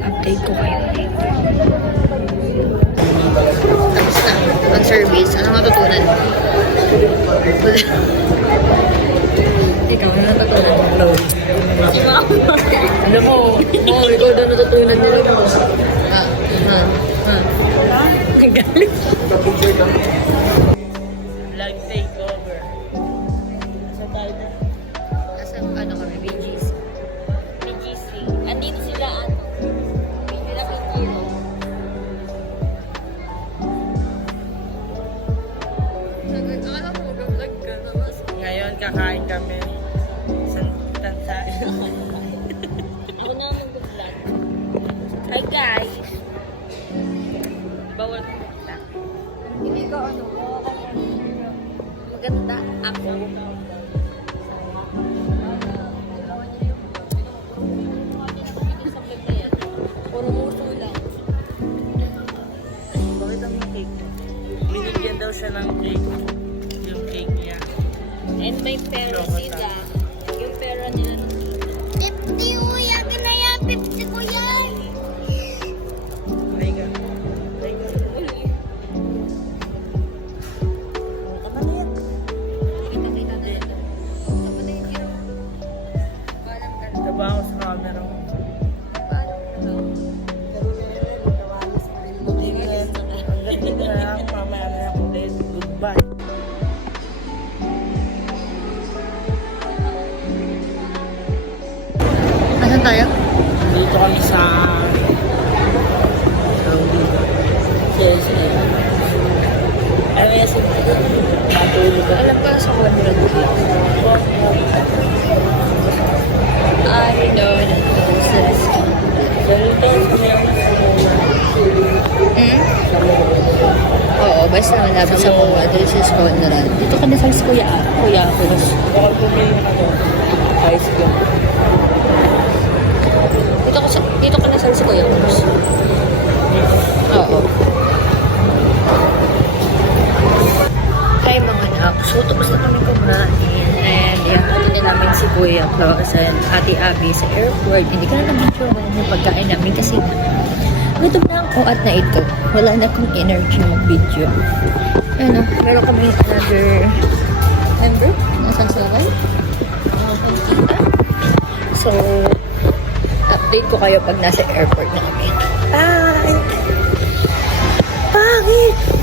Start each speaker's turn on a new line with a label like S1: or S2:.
S1: Update ko kayo. Pag-service, ano matutunan? Ikaw, ano natutunan? Low. Alam mo, oh, ikaw daw natutunan nila. Ha? Ah, ah. Ha? Galing.
S2: Vlog takeover. Sa tayo na?
S1: Nasa ano kami, BGC.
S2: PGC. Andito sila ano? Sila
S1: naman.
S2: Ngayon kakain kami sa tansa. Ako na mag-vlog. Hi guys!
S1: Ka ano,
S2: Maganda ako. Puro muso lang. Bakit ang cake? Binigyan daw siya ng cake. Yung cake niya. And may pera sila. Yung pera nila.
S3: 50
S2: Ako sa camera mo?
S1: Parang ganun.
S2: Ang ganda na lang. Mamaya na ako ulit. Goodbye.
S1: Asan tayo?
S2: Dito kami sa
S1: Oo, basta malapit sa kuha. This is Conrad. Dito kami sa Kuya, Kuya
S2: bumili ng ano, ice cream.
S1: Dito ka, sa, dito ka na sa Kuya Cruz. Oo. Hi mga anak. So, tapos na kami kumain. And ihahatid din namin si Kuya Claus and Ate Abby sa airport. Hindi ka na nag-picture yung pagkain namin kasi Gutom na ako at na ito. Wala na akong energy mag-video. Ano, meron kami another member ng San Salvay. So, update ko kayo pag nasa airport na kami. Bye! Pangit!